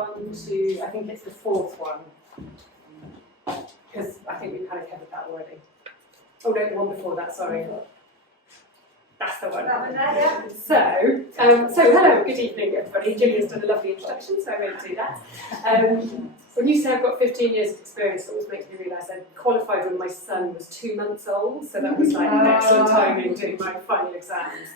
on to, I think it's the fourth one, because I think we've kind of covered that already. Oh no, the one before that, sorry. That's the one. So hello, good evening everybody. Gillian's done a lovely introduction, so I won't do that. When you say I've got 15 years of experience, it always makes me realise I qualified when my son was 2 months old, so that was like excellent timing doing my final exams.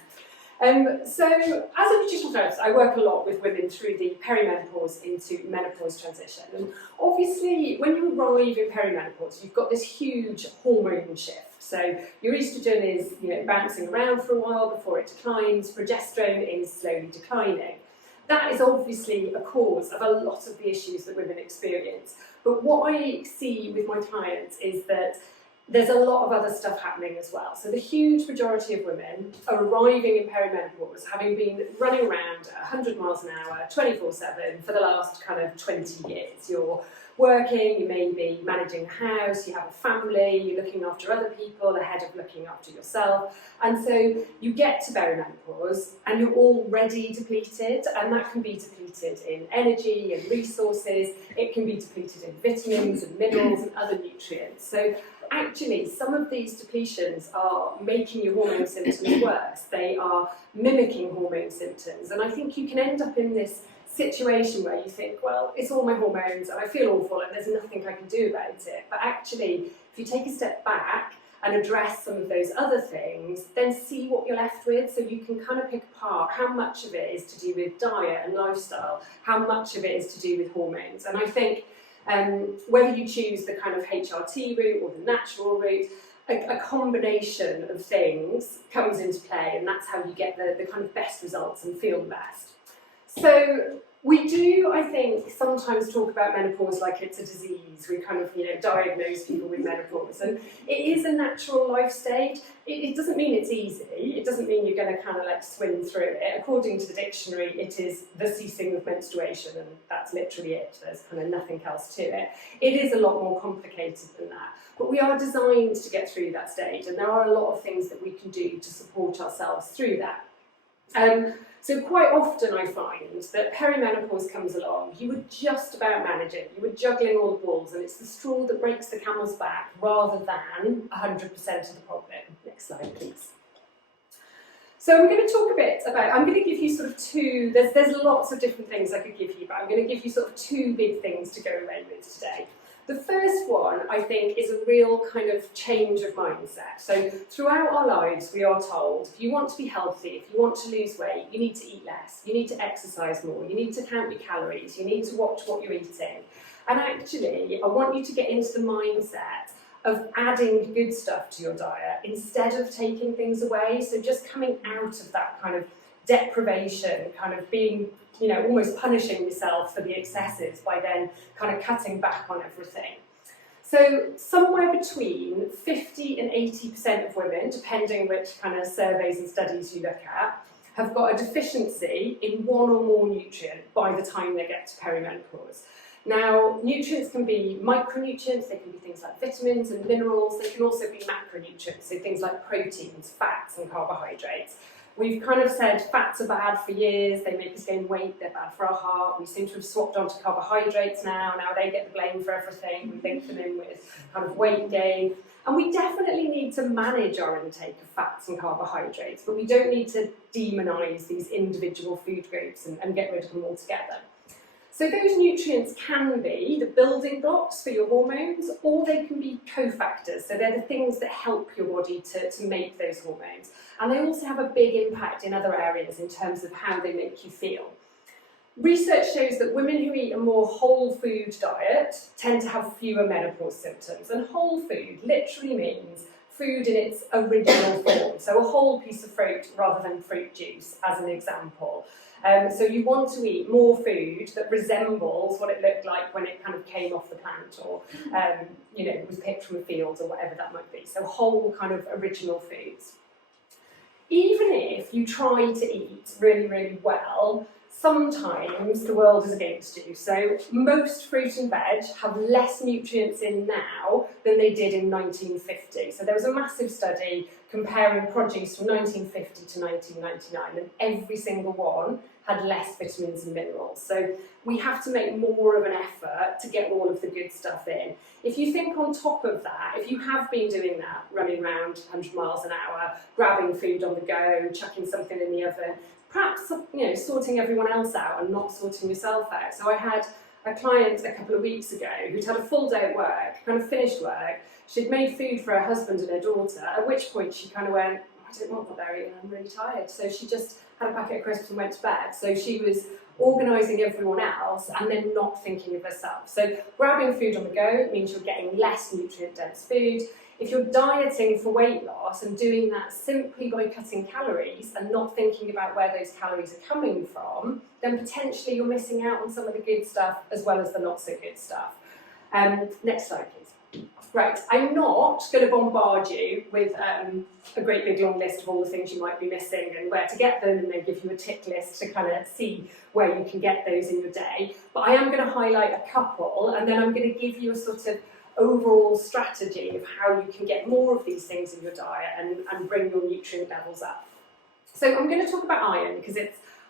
So as a nutritional therapist, I work a lot with women through the perimenopause into menopause transition. And obviously, when you arrive in perimenopause, you've got this huge hormone shift. So your estrogen is, bouncing around for a while before it declines. Progesterone is slowly declining. That is obviously a cause of a lot of the issues that women experience. But what I see with my clients is that there's a lot of other stuff happening as well. So the huge majority of women are arriving in perimenopause having been running around at 100 miles an hour, 24/7 for the last kind of 20 years. You're working, you may be managing a house, you have a family, you're looking after other people ahead of looking after yourself. And so you get to perimenopause and you're already depleted, and that can be depleted in energy and resources, it can be depleted in vitamins and minerals and other nutrients. So actually, some of these depletions are making your hormone symptoms worse. They are mimicking hormone symptoms, and I think you can end up in this situation where you think, well, it's all my hormones and I feel awful and there's nothing I can do about it. But actually, if you take a step back and address some of those other things, then see what you're left with, so you can kind of pick apart how much of it is to do with diet and lifestyle, how much of it is to do with hormones. And I think whether you choose the kind of HRT route or the natural route, a combination of things comes into play, and that's how you get the kind of best results and feel the best. So we do, I think, sometimes talk about menopause like it's a disease. We kind of, diagnose people with menopause, and it is a natural life stage. It doesn't mean it's easy. It doesn't mean you're going to kind of like swim through it. According to the dictionary, it is the ceasing of menstruation, and that's literally it. There's kind of nothing else to it. It is a lot more complicated than that. But we are designed to get through that stage, and there are a lot of things that we can do to support ourselves through that. So quite often I find that perimenopause comes along, you were just about managing, you were juggling all the balls, and it's the straw that breaks the camel's back rather than 100% of the problem. Next slide, please. So I'm going to talk a bit about, I'm going to give you sort of two, there's lots of different things I could give you, but I'm going to give you sort of two big things to go away with today. The first one, I think, is a real kind of change of mindset. So throughout our lives, we are told, if you want to be healthy, if you want to lose weight, you need to eat less, you need to exercise more, you need to count your calories, you need to watch what you're eating. And actually, I want you to get into the mindset of adding good stuff to your diet instead of taking things away. So just coming out of that kind of deprivation, kind of being, almost punishing yourself for the excesses by then kind of cutting back on everything. So somewhere between 50 and 80% of women, depending which kind of surveys and studies you look at, have got a deficiency in one or more nutrient by the time they get to perimenopause. Now, nutrients can be micronutrients, they can be things like vitamins and minerals, they can also be macronutrients, so things like proteins, fats and carbohydrates. We've kind of said fats are bad for years, they make us gain weight, they're bad for our heart. We seem to have swapped onto carbohydrates now they get the blame for everything. We link them in with kind of weight gain. And we definitely need to manage our intake of fats and carbohydrates, but we don't need to demonise these individual food groups and get rid of them altogether. So those nutrients can be the building blocks for your hormones, or they can be cofactors. So they're the things that help your body to make those hormones. And they also have a big impact in other areas in terms of how they make you feel. Research shows that women who eat a more whole food diet tend to have fewer menopause symptoms. And whole food literally means food in its original form. So a whole piece of fruit rather than fruit juice, as an example. So you want to eat more food that resembles what it looked like when it kind of came off the plant, or was picked from a field, or whatever that might be. So whole kind of original foods. Even if you try to eat really, really well, sometimes the world is against you. So most fruit and veg have less nutrients in now than they did in 1950. So there was a massive study comparing produce from 1950 to 1999, and every single one had less vitamins and minerals. So we have to make more of an effort to get all of the good stuff in. If you think on top of that, if you have been doing that, running around 100 miles an hour, grabbing food on the go, chucking something in the oven, perhaps sorting everyone else out and not sorting yourself out. So I had a client a couple of weeks ago who'd had a full day at work, kind of finished work. She'd made food for her husband and her daughter, at which point she kind of went, I don't want what they're eating, I'm really tired. So she just had a packet of crisps and went to bed. So she was organising everyone else and then not thinking of herself. So grabbing food on the go means you're getting less nutrient-dense food. If you're dieting for weight loss and doing that simply by cutting calories and not thinking about where those calories are coming from, then potentially you're missing out on some of the good stuff as well as the not so good stuff. Next slide, please. Right, I'm not going to bombard you with a great big long list of all the things you might be missing and where to get them, and then give you a tick list to kind of see where you can get those in your day. But I am going to highlight a couple, and then I'm going to give you a sort of overall strategy of how you can get more of these things in your diet and bring your nutrient levels up. So I'm going to talk about iron because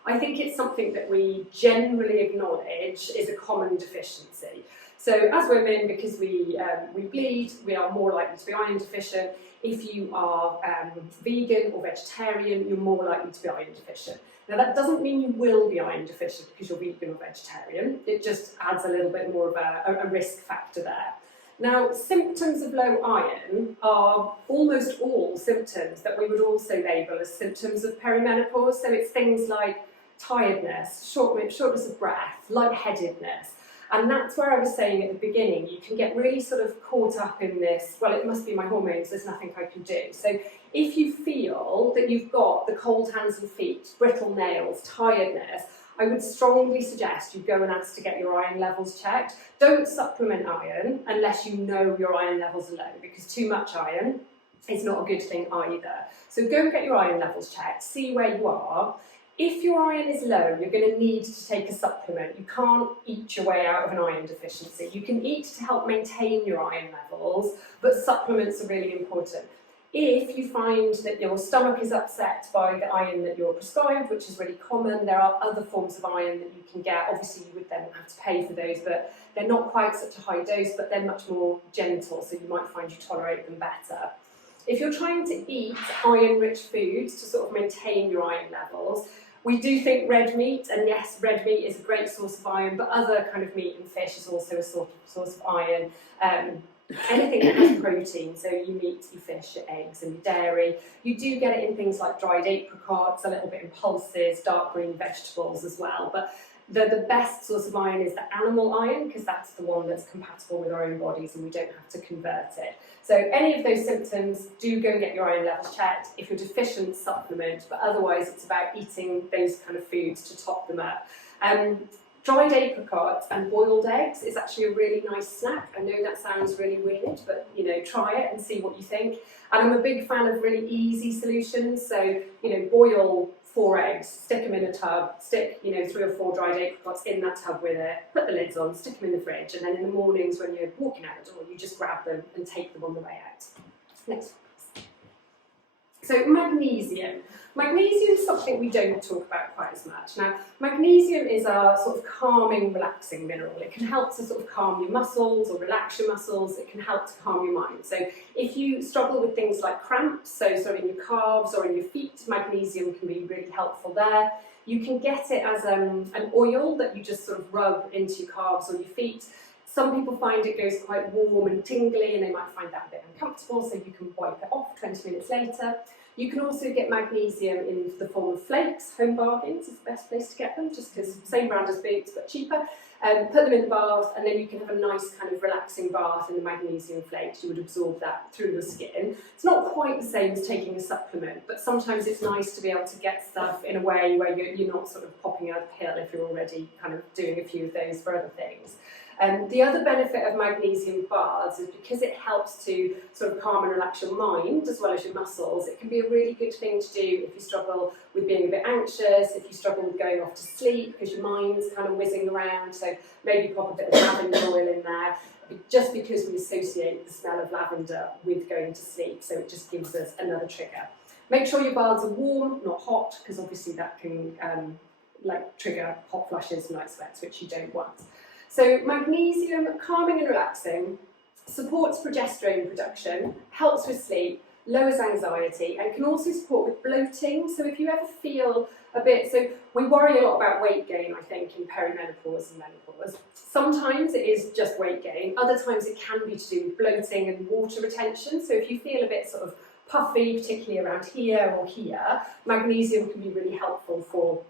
I think it's something that we generally acknowledge is a common deficiency. So as women, because we bleed, we are more likely to be iron deficient. If you are vegan or vegetarian, you're more likely to be iron deficient. Now that doesn't mean you will be iron deficient because you're vegan or vegetarian. It just adds a little bit more of a risk factor there. Now, symptoms of low iron are almost all symptoms that we would also label as symptoms of perimenopause. So it's things like tiredness, shortness of breath, lightheadedness. And that's where I was saying at the beginning, you can get really sort of caught up in this, well, it must be my hormones, there's nothing I can do. So if you feel that you've got the cold hands and feet, brittle nails, tiredness, I would strongly suggest you go and ask to get your iron levels checked. Don't supplement iron unless you know your iron levels are low, because too much iron is not a good thing either. So go get your iron levels checked, see where you are. If your iron is low, you're going to need to take a supplement. You can't eat your way out of an iron deficiency. You can eat to help maintain your iron levels, but supplements are really important. If you find that your stomach is upset by the iron that you're prescribed, which is really common, there are other forms of iron that you can get. Obviously, you would then have to pay for those, but they're not quite such a high dose, but they're much more gentle, so you might find you tolerate them better. If you're trying to eat iron-rich foods to sort of maintain your iron levels, we do think red meat, and yes, red meat is a great source of iron, but other kind of meat and fish is also a source of iron. Anything that has protein, so your meat, your fish, your eggs and your dairy. You do get it in things like dried apricots, a little bit in pulses, dark green vegetables as well. But the best source of iron is the animal iron, because that's the one that's compatible with our own bodies and we don't have to convert it. So any of those symptoms, do go and get your iron levels checked. If you're deficient, supplement, but otherwise it's about eating those kind of foods to top them up. Dried apricots and boiled eggs is actually a really nice snack. I know that sounds really weird, but try it and see what you think. And I'm a big fan of really easy solutions. So boil 4 eggs, stick them in a tub, stick 3 or 4 dried apricots in that tub with it, put the lids on, stick them in the fridge, and then in the mornings when you're walking out the door, you just grab them and take them on the way out. Next one, please. So magnesium. Magnesium is something we don't talk about quite as much. Now, magnesium is a sort of calming, relaxing mineral. It can help to sort of calm your muscles or relax your muscles. It can help to calm your mind. So if you struggle with things like cramps, so sort of in your calves or in your feet, magnesium can be really helpful there. You can get it as an oil that you just sort of rub into your calves or your feet. Some people find it goes quite warm and tingly and they might find that a bit uncomfortable, so you can wipe it off 20 minutes later. You can also get magnesium in the form of flakes. Home Bargains is the best place to get them, just because same brand as Boots but cheaper. Put them in the bath and then you can have a nice kind of relaxing bath in the magnesium flakes. You would absorb that through your skin. It's not quite the same as taking a supplement, but sometimes it's nice to be able to get stuff in a way where you're not sort of popping a pill if you're already kind of doing a few of those for other things. The other benefit of magnesium baths is because it helps to sort of calm and relax your mind as well as your muscles. It can be a really good thing to do if you struggle with being a bit anxious, if you struggle with going off to sleep because your mind's kind of whizzing around, so maybe pop a bit of lavender oil in there, just because we associate the smell of lavender with going to sleep, so it just gives us another trigger. Make sure your baths are warm, not hot, because obviously that can like trigger hot flushes, night sweats, which you don't want. So magnesium, calming and relaxing, supports progesterone production, helps with sleep, lowers anxiety, and can also support with bloating. So if you ever feel a bit, so we worry a lot about weight gain, I think, in perimenopause and menopause. Sometimes it is just weight gain, other times it can be to do with bloating and water retention. So if you feel a bit sort of puffy, particularly around here or here, magnesium can be really helpful for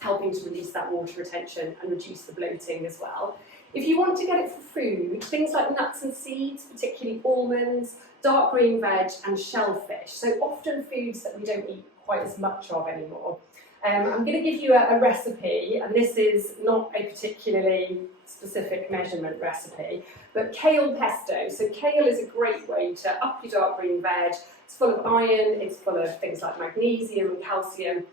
helping to release that water retention and reduce the bloating as well. If you want to get it for food, things like nuts and seeds, particularly almonds, dark green veg and shellfish, so often foods that we don't eat quite as much of anymore. I'm going to give you a recipe, and this is not a particularly specific measurement recipe, but kale pesto. So kale is a great way to up your dark green veg. It's full of iron, it's full of things like magnesium and calcium.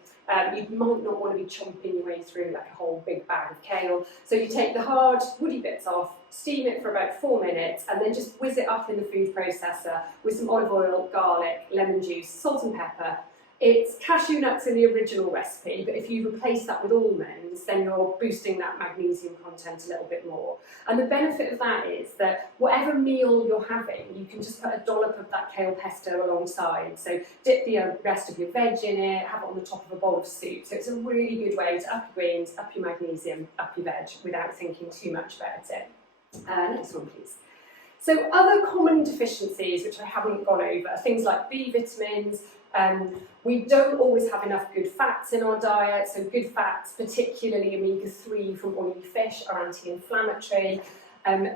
You might not want to be chomping your way through like a whole big bag of kale. So you take the hard, woody bits off, steam it for about 4 minutes, and then just whiz it up in the food processor with some olive oil, garlic, lemon juice, salt and pepper. It's cashew nuts in the original recipe, but if you replace that with almonds, then you're boosting that magnesium content a little bit more. And the benefit of that is that whatever meal you're having, you can just put a dollop of that kale pesto alongside. So dip the rest of your veg in it, have it on the top of a bowl of soup. So it's a really good way to up your greens, up your magnesium, up your veg without thinking too much about it. Next one, please. So other common deficiencies, which I haven't gone over, things like B vitamins. We don't always have enough good fats in our diet, so good fats, particularly omega-3 from oily fish, are anti-inflammatory.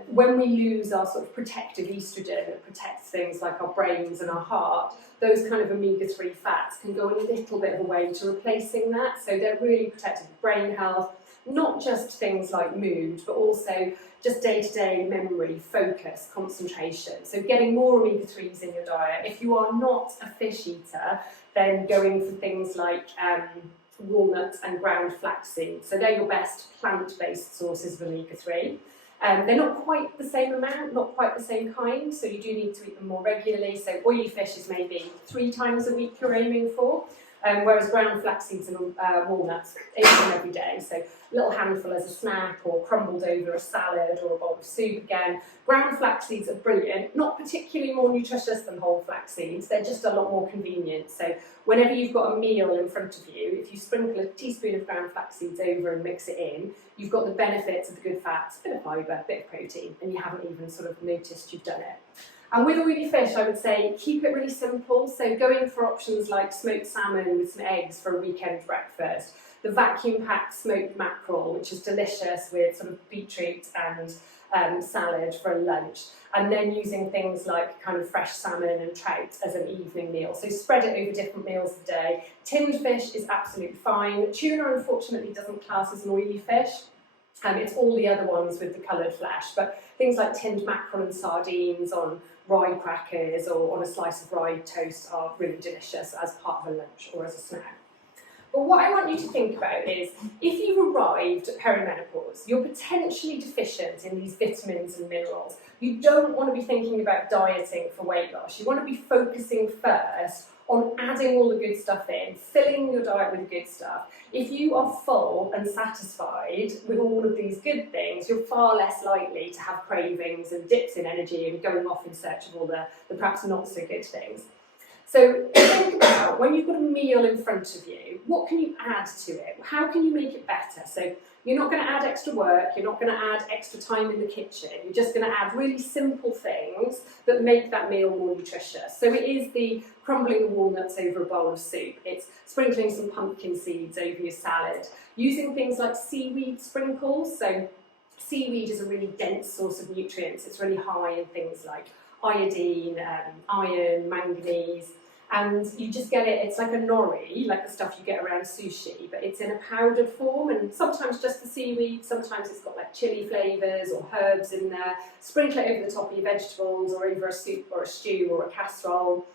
When we lose our sort of protective estrogen that protects things like our brains and our heart, those kind of omega-3 fats can go a little bit of a way to replacing that, so they're really protective of brain health, not just things like mood, but also just day-to-day memory, focus, concentration. So getting more omega-3s in your diet. If you are not a fish eater, then going for things like walnuts and ground flaxseed. So they're your best plant-based sources of omega-3. They're not quite the same amount, not quite the same kind, so you do need to eat them more regularly. So oily fish is maybe 3 times a week you're aiming for. Whereas ground flax seeds and walnuts, eat them every day. So a little handful as a snack or crumbled over a salad or a bowl of soup again. Ground flax seeds are brilliant, not particularly more nutritious than whole flax seeds, they're just a lot more convenient. So whenever you've got a meal in front of you, if you sprinkle a teaspoon of ground flax seeds over and mix it in, you've got the benefits of the good fats, a bit of fibre, a bit of protein, and you haven't even sort of noticed you've done it. And with oily fish, I would say keep it really simple. So going for options like smoked salmon with some eggs for a weekend breakfast, the vacuum-packed smoked mackerel, which is delicious with sort of beetroot and salad for a lunch, and then using things like kind of fresh salmon and trout as an evening meal. So spread it over different meals a day. Tinned fish is absolutely fine. Tuna, unfortunately, doesn't class as an oily fish. It's all the other ones with the coloured flesh, but things like tinned mackerel and sardines on rye crackers or on a slice of rye toast are really delicious as part of a lunch or as a snack. But what I want you to think about is, if you've arrived at perimenopause, you're potentially deficient in these vitamins and minerals. You don't want to be thinking about dieting for weight loss. You want to be focusing first on adding all the good stuff in, filling your diet with good stuff. If you are full and satisfied with all of these good things, you're far less likely to have cravings and dips in energy and going off in search of all the perhaps not so good things. So think about, when you've got a meal in front of you, what can you add to it? How can you make it better? So you're not going to add extra work, you're not going to add extra time in the kitchen, you're just going to add really simple things that make that meal more nutritious. So it is the crumbling the walnuts over a bowl of soup, it's sprinkling some pumpkin seeds over your salad, using things like seaweed sprinkles. So seaweed is a really dense source of nutrients, it's really high in things like iodine, iron, manganese, and you just get it, it's like a nori, like the stuff you get around sushi, but it's in a powdered form, and sometimes just the seaweed, sometimes it's got like chili flavours or herbs in there. Sprinkle it over the top of your vegetables or over a soup or a stew or a casserole.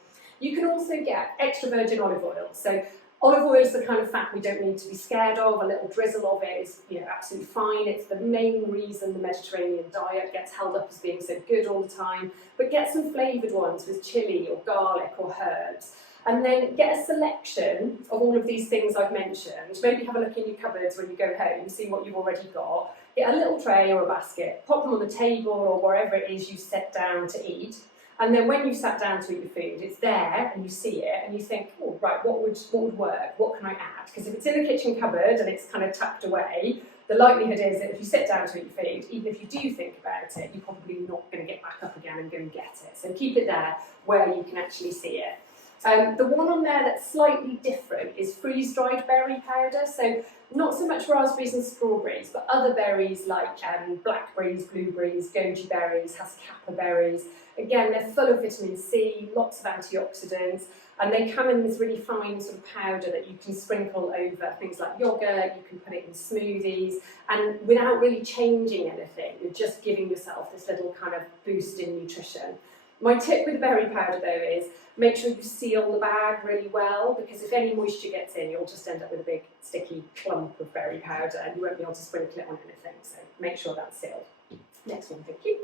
You can also get extra virgin olive oil. So olive oil is the kind of fat we don't need to be scared of. A little drizzle of it is, absolutely fine. It's the main reason the Mediterranean diet gets held up as being so good all the time. But get some flavoured ones with chilli or garlic or herbs. And then get a selection of all of these things I've mentioned. Maybe have a look in your cupboards when you go home, see what you've already got. Get a little tray or a basket, pop them on the table or wherever it is you sit down to eat. And then when you've sat down to eat your food, it's there and you see it and you think, oh, right, what would work? What can I add? Because if it's in the kitchen cupboard and it's kind of tucked away, the likelihood is that if you sit down to eat your food, even if you do think about it, you're probably not going to get back up again and go and get it. So keep it there where you can actually see it. The one on there that's slightly different is freeze-dried berry powder. So not so much raspberries and strawberries, but other berries like blackberries, blueberries, goji berries, hascapa berries. Again, they're full of vitamin C, lots of antioxidants, and they come in this really fine sort of powder that you can sprinkle over things like yogurt, you can put it in smoothies, and without really changing anything, you're just giving yourself this little kind of boost in nutrition. My tip with the berry powder though is make sure you seal the bag really well, because if any moisture gets in, you'll just end up with a big sticky clump of berry powder and you won't be able to sprinkle it on anything, so make sure that's sealed. Next one, thank you.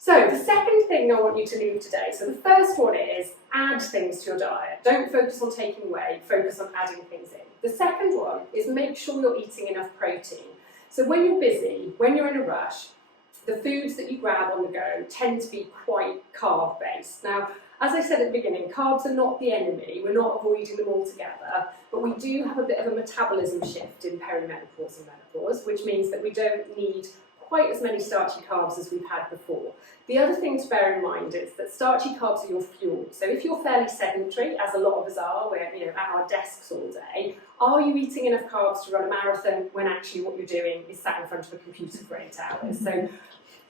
So the second thing I want you to leave today, so the first one is add things to your diet. Don't focus on taking away, focus on adding things in. The second one is make sure you're eating enough protein. So when you're busy, when you're in a rush, the foods that you grab on the go tend to be quite carb-based. Now, as I said at the beginning, carbs are not the enemy, we're not avoiding them altogether, but we do have a bit of a metabolism shift in perimenopause and menopause, which means that we don't need quite as many starchy carbs as we've had before. The other thing to bear in mind is that starchy carbs are your fuel. So if you're fairly sedentary, as a lot of us are, we're at our desks all day, are you eating enough carbs to run a marathon when actually what you're doing is sat in front of a computer for 8 hours? So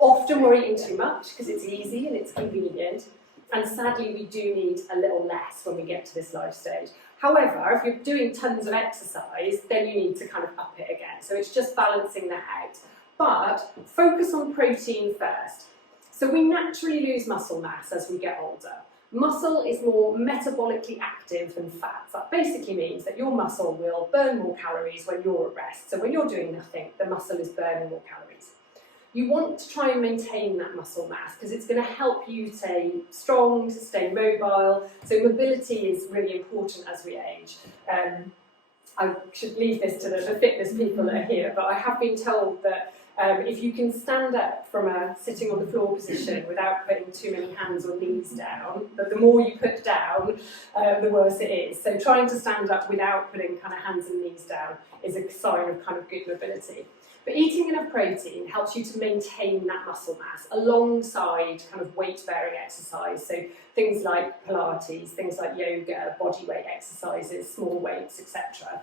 often we're eating too much because it's easy and it's convenient, and sadly we do need a little less when we get to this life stage. However, if you're doing tons of exercise, then you need to kind of up it again. So it's just balancing that out. But focus on protein first. So we naturally lose muscle mass as we get older. Muscle is more metabolically active than fat. That basically means that your muscle will burn more calories when you're at rest. So when you're doing nothing, the muscle is burning more calories. You want to try and maintain that muscle mass because it's going to help you stay strong, to stay mobile. So mobility is really important as we age. I should leave this to the fitness people that are here, but I have been told that if you can stand up from a sitting on the floor position without putting too many hands or knees down, but the more you put down, the worse it is. So trying to stand up without putting kind of hands and knees down is a sign of kind of good mobility. But eating enough protein helps you to maintain that muscle mass alongside kind of weight-bearing exercise. So things like Pilates, things like yoga, body weight exercises, small weights, etc.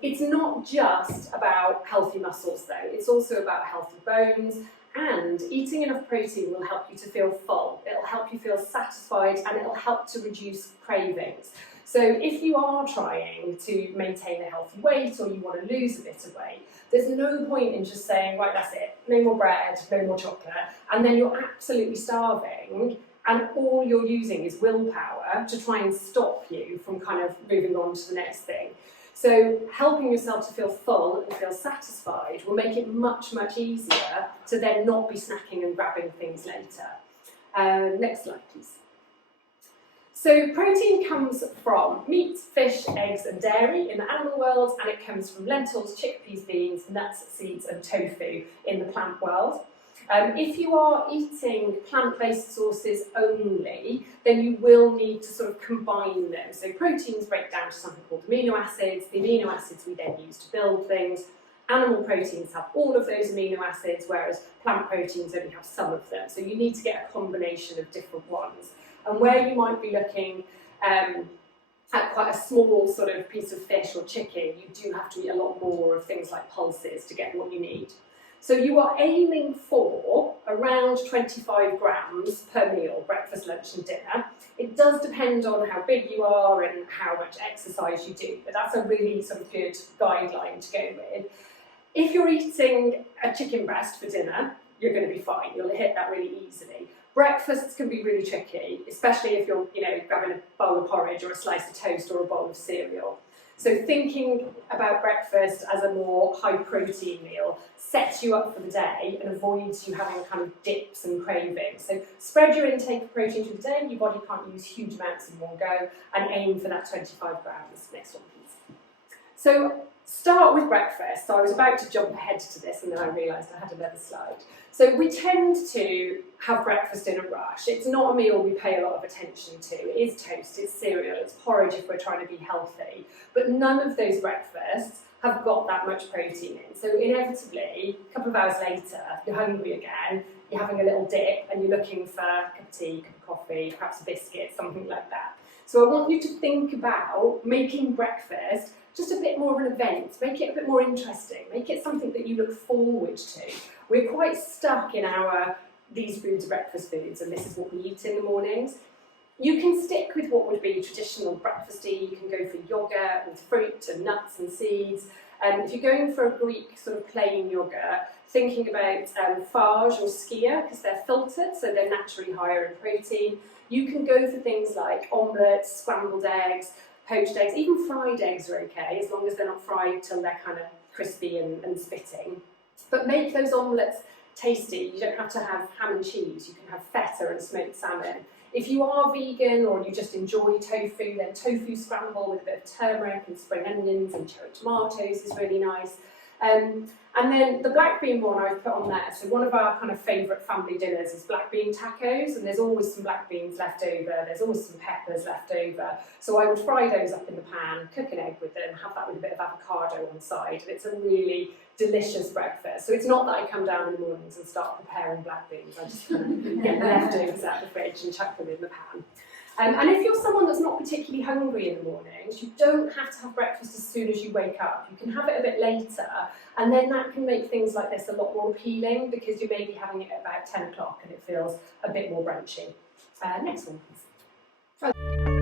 It's not just about healthy muscles though, it's also about healthy bones, and eating enough protein will help you to feel full, it'll help you feel satisfied, and it'll help to reduce cravings. So if you are trying to maintain a healthy weight or you want to lose a bit of weight, there's no point in just saying, right, that's it, no more bread, no more chocolate, and then you're absolutely starving and all you're using is willpower to try and stop you from kind of moving on to the next thing. So helping yourself to feel full and feel satisfied will make it much, much easier to then not be snacking and grabbing things later. Next slide, please. So protein comes from meat, fish, eggs and dairy in the animal world, and it comes from lentils, chickpeas, beans, nuts, seeds and tofu in the plant world. If you are eating plant-based sources only, then you will need to sort of combine them. So proteins break down to something called amino acids. The amino acids we then use to build things. Animal proteins have all of those amino acids, whereas plant proteins only have some of them. So you need to get a combination of different ones. And where you might be looking at quite a small sort of piece of fish or chicken, you do have to eat a lot more of things like pulses to get what you need. So you are aiming for around 25 grams per meal, breakfast, lunch and dinner. It does depend on how big you are and how much exercise you do, but that's a really sort of good guideline to go with. If you're eating a chicken breast for dinner, you're going to be fine. You'll hit that really easily. Breakfasts can be really tricky, especially if you're grabbing a bowl of porridge or a slice of toast or a bowl of cereal. So thinking about breakfast as a more high protein meal sets you up for the day and avoids you having kind of dips and cravings. So spread your intake of protein through the day, your body can't use huge amounts in one go, and aim for that 25 grams. Next one, please. So start with breakfast. So I was about to jump ahead to this and then I realised I had another slide. So we tend to have breakfast in a rush. It's not a meal we pay a lot of attention to. It is toast, it's cereal, it's porridge if we're trying to be healthy. But none of those breakfasts have got that much protein in. So inevitably, a couple of hours later, you're hungry again, you're having a little dip and you're looking for a cup of tea, a cup of coffee, perhaps a biscuit, something like that. So I want you to think about making breakfast just a bit more of an event, make it a bit more interesting, make it something that you look forward to. We're quite stuck in these foods are breakfast foods and this is what we eat in the mornings. You can stick with what would be traditional breakfasty, you can go for yogurt with fruit and nuts and seeds. If you're going for a Greek sort of plain yogurt, thinking about farge or skyr because they're filtered, so they're naturally higher in protein. You can go for things like omelettes, scrambled eggs, poached eggs, even fried eggs are okay, as long as they're not fried till they're kind of crispy and spitting. But make those omelettes tasty. You don't have to have ham and cheese, you can have feta and smoked salmon. If you are vegan or you just enjoy tofu, then tofu scramble with a bit of turmeric and spring onions and cherry tomatoes is really nice. And then the black bean one I've put on there. So one of our kind of favourite family dinners is black bean tacos, and there's always some black beans left over, there's always some peppers left over. So I would fry those up in the pan, cook an egg with them, have that with a bit of avocado on the side, and it's a really delicious breakfast. So it's not that I come down in the mornings and start preparing black beans, I just kind of get the leftovers out of the fridge and chuck them in the pan. And if you're someone that's not particularly hungry in the mornings, you don't have to have breakfast as soon as you wake up. You can have it a bit later, and then that can make things like this a lot more appealing because you may be having it at about 10 o'clock and it feels a bit more brunchy. Next one, please.